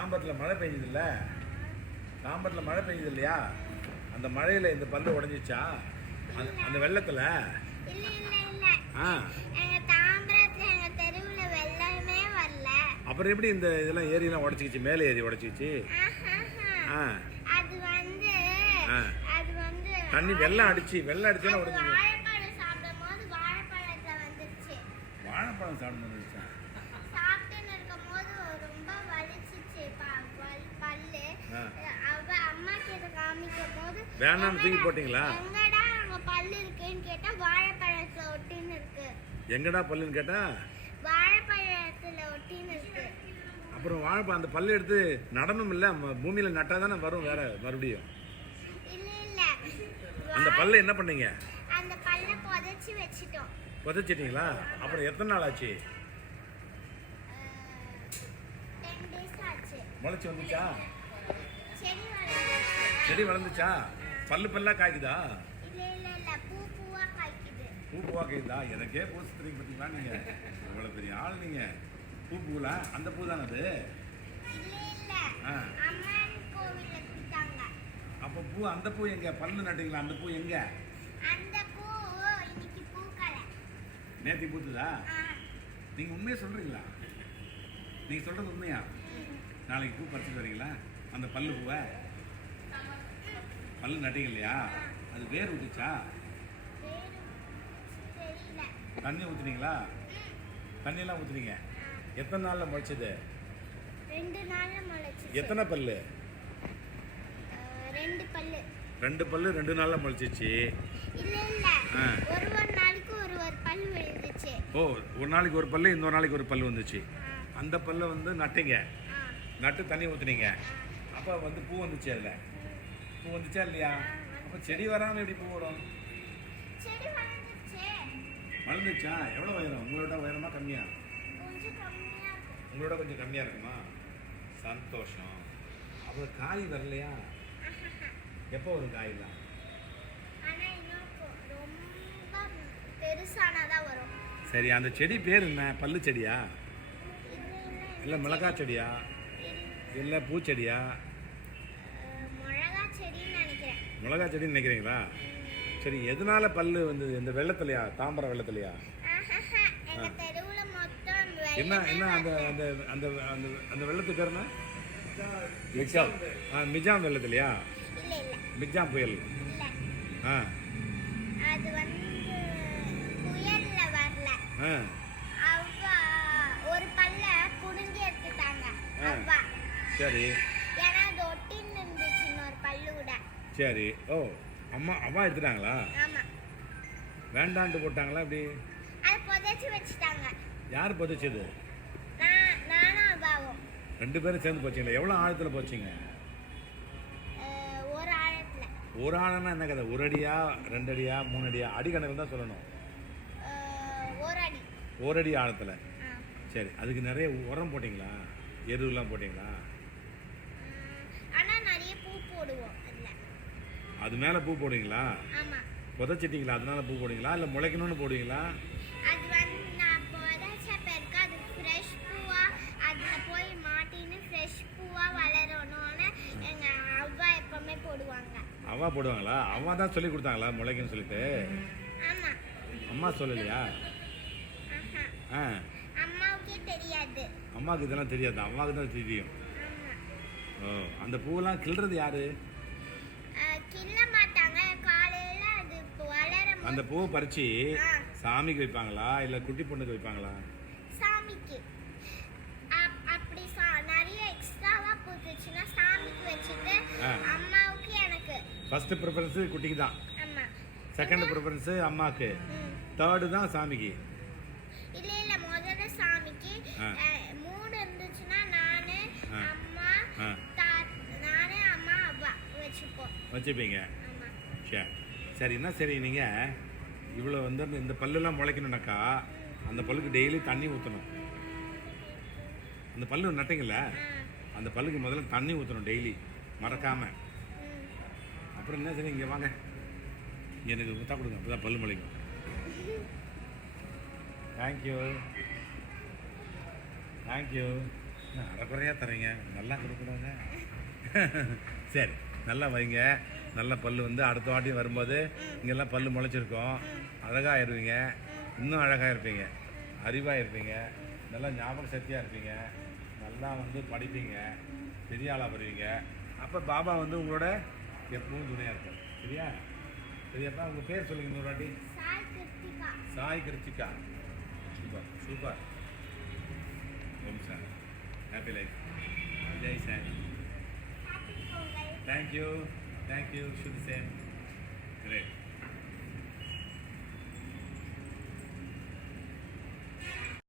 தாம்பரத்தில் மழை பெய்யுது இல்ல தாம்பரத்தில் மழை பெய்யுது இல்லையா அந்த மழையில் இந்த பல்லு உடஞ்சிச்சா? அந்த அந்த வெள்ளத்தில்? ஆ. அப்புறம் எப்படி இந்த இதெல்லாம் ஏரியெல்லாம் உடச்சிக்கிச்சு? மேலே ஏரி உடச்சிக்கிச்சு. ஆ. அது வந்து ஆ. அது வந்து தண்ணி வெள்ளம் அடிச்சு வெள்ளம் அடிச்சுன்னா அது உடஞ்சிச்சு வாழைப்பழம் வாழைப்பழத்தை வந்துருச்சு வாழைப்பழம் சாப்பிடணும்னு நினைச்சேன் சாப்பிட்டுன்னு இருக்கும்போது ரொம்ப வலிச்சிச்சு ப- பல்- பல்லு ஆ. அவ அம்மா கிட்ட காமிக்கும் போது வேணாம்னு தூக்கி போட்டீங்களா? எங்கடா அங்க பல்லு இருக்குன்னு கேட்டா வாழைப்பழத்துல ஒட்டின்னு இருக்கு. எங்கடா பல்லுன்னு கேட்டா? வாழைப்பழத்துல ஒட்டின்னு இருக்கு. அப்புறம் வாழைப்பழம் அந்த பல்லு எடுத்து நடணும் இல்லை பூமியில் நட்டால் தானே வரும் வேற மறுபடியும்? இல்ல இல்ல. அந்த பல்லை என்ன பண்ணீங்க? அந்த பல்ல புதைச்சி வச்சிட்டோம். புதைச்சிட்டீங்களா? அப்புறம் எத்தனை நாள் ஆச்சு? முளைச்சி வந்துச்சா? வளர்ந்துச்சு செடி வளர்ந்துச்சா? பல்லு பல்லா காய்க்குதா? பூ பூவா காய்க்குது. எனக்கே பூ சுத்துறீங்க பார்த்தீங்களா நீங்க? இவ்வளோ பெரிய ஆள் நீங்க. பூ பூலா அந்த பூ தானே அது? அப்போ பூ அந்த பூ எங்க? பல்லு நட்டீங்களா அந்த பூ எங்க? நேத்தி பூத்துதா? ஆ. நீங்க உண்மையை சொல்றீங்களா? நீங்க சொல்றது உண்மையா? நாளைக்கு பூ பறிச்சுட்டு வரீங்களா? அந்த பல்லு பூவை? பல்லு நட்டீங்க இல்லையா அது வேர் விட்டுச்சா தண்ணி ஊத்துனீங்களா? தண்ணியெல்லாம் ஊத்துனீங்க. எத்தனை நாள்ல முளைச்சது? ரெண்டு நாள்ல முளைச்சு எத்தனை பல்லு? ரெண்டு பல்லு. ரெண்டு பல்லு ரெண்டு நாள்ல முளைச்சிச்சு. இல்ல இல்ல. ஒரு ஒரு நாளைக்கு ஒரு ஒரு பல்லு விழுந்துச்சு. ஓ ஒரு நாளைக்கு ஒரு பல்லு இன்னொரு நாளைக்கு ஒரு பல்லு வந்துச்சு. அந்த பல்லை வந்து நட்டீங்க. நட்டு தண்ணி ஊத்துனீங்க. அப்போ வந்து பூ வந்துச்சு அதில். பூ வந்துச்சா இல்லையா? அப்போ செடி வராமல் எப்படி பூ வரும்? செடி வளர்ந்துச்சு எவ்வளோ உயரம்? உங்களோட உயரமா கம்மியா? உங்களோட கொஞ்சம் கம்மியாக இருக்குமா? சந்தோஷம். அப்புறம் காய் வரலையா? எப்போ வரும் காயெல்லாம்? சரி அந்த செடி பேர் என்ன? பல்லு செடியா? இல்லை மிளகாய் செடியா? இல்லை பூச்செடியா? மிளகா மிளகாய் செடின்னு நினைக்கிறீங்களா? சரி எதனால பல்லு வந்து இந்த வெள்ளத்துலையா தாம்பரம் வெள்ளத்துலையா? ஆஹாஹா, எங்க தெருவுல மொத்தம் என்ன என்ன அந்த. அந்த அந்த அந்த அந்த வெள்ளத்து பேர் என்ன? மிஜாம் ஆ மிஜாம் வெள்ளத்துலையா? இல்ல இல்ல. மிஜாம் புயல். இல்ல. ஆ. அது வந்து புயல்ல வரல. ஆ. ஒரு பல்ல புடுங்கி எடுத்துட்டாங்க. சரி. ஏன்னா அது ஒட்டின்னு இருந்துச்சு இன்னொரு பல்லு கூட. சரி. ஓ அம்மா அம்மா எடுத்துட்டாங்களா? ஆமா. வேண்டான்ட்டு போட்டாங்களா அப்படி அதை புதைச்சி வச்சுட்டாங்க. யார் புதைச்சது? ரெண்டு பேரும் சேர்ந்து போச்சிங்களா? எவ்வளோ ஆழத்தில் போச்சிங்க? ஒரு ஆழம்னா என்ன கதை? ஒரு அடியா ரெண்டு அடியா மூணு அடியா? அடி கணக்கில் தான் சொல்லணும். ஒரு அடி. ஆழத்தில். சரி அதுக்கு நிறைய உரம் போட்டிங்களா? எருவெல்லாம் போட்டிங்களா உம், ஆனா நிறைய பூ போடுவோம் அதுல அது மேலே பூ போடுவீங்களா? புதைச்சிட்டிங்களா? அதனால பூ போடுவீங்களா? இல்லை முளைக்கணும்னு போடுவீங்களா? அது வந்து நான் புதைச்ச பிறகு அது ஃப்ரெஷ் பூவா அதுல போய் மாட்டின்னு ஃப்ரெஷ் பூவா வளரணும்னு எங்க அவ்வா எப்பவுமே போடுவாங்க. அவ்வா போடுவாங்களா? அம்மா தான் சொல்லி கொடுத்தாங்களா முளைக்குன்னு சொல்லிட்டு? அம்மா சொல்லலையா? ஆ. அம்மாவுக்கே தெரியாது. அம்மாவுக்கு இதெல்லாம் தெரியாது. அம்மாவுக்கு தான் தெரியும். ஓ அந்த பூவெல்லாம் கிள்றது யாரு? அந்த பூவை பறிச்சு. சாமிக்கு வைப்பாங்களா? இல்லை குட்டி பொண்ணுக்கு வைப்பாங்களா? சாமிக்கு. அப்- அப்படி நிறைய எக்ஸ்ட்ராவா பூத்துச்சுன்னா சாமிக்கு வச்சுட்டு. அம்மாவுக்கு எனக்கு. ஃபர்ஸ்ட் ப்ரிஃபரன்ஸு குட்டிக்கு தான். செகண்ட் ப்ரிஃபரன்ஸு அம்மாவுக்கு ம். தேர்டு தான் சாமிக்கு. இல்ல இல்ல முதல்ல சாமிக்கு. மூணு இருந்துச்சுன்னா நானு. அம்மா நானு அம்மா வச்சுப்போம். வச்சுப்பீங்க. சரி சரி என்ன சரி நீங்கள் இவ்வளோ வந்து அந்த- இந்த பல்லுலாம் முளைக்கணுனாக்கா அந்த பல்லுக்கு டெய்லி தண்ணி ஊற்றணும் அந்த பல்லு நட்டிங்கல்ல? அந்த பல்லுக்கு முதல்ல தண்ணி ஊற்றணும் டெய்லி மறக்காமல் அப்புறம் என்ன சரி இங்கே வாங்க. எனக்கு ஊற்றா கொடுங்க அப்போ தான் பல்லு முளைக்கும். தேங்க்யூ தேங்க்யூ அரைக்குறையாக தரீங்க நல்லா கொடுக்கணுங்க. சரி. நல்லா வைங்க. நல்ல பல்லு வந்து அடுத்த வாட்டி வரும்போது இங்கெல்லாம் பல்லு முளைச்சிருக்கும். அழகாக ஆயிடுவீங்க இன்னும் அழகாக இருப்பீங்க. அறிவாக இருப்பீங்க. நல்லா ஞாபக சக்தியாக இருப்பீங்க. நல்லா வந்து படிப்பீங்க. பெரிய ஆளாக வருவீங்க. அப்போ பாபா வந்து உங்களோட எப்பவும் துணையாக இருப்பார். சரியா? சரியாப்பா உங்கள் பேர் சொல்லுங்க இன்னொரு வாட்டி. சாய் கிருத்திகா. Super super. ஓம் சார். ஹாப்பி லைஃப் ஜெய் Thank you. Thank you. Should the same. Great.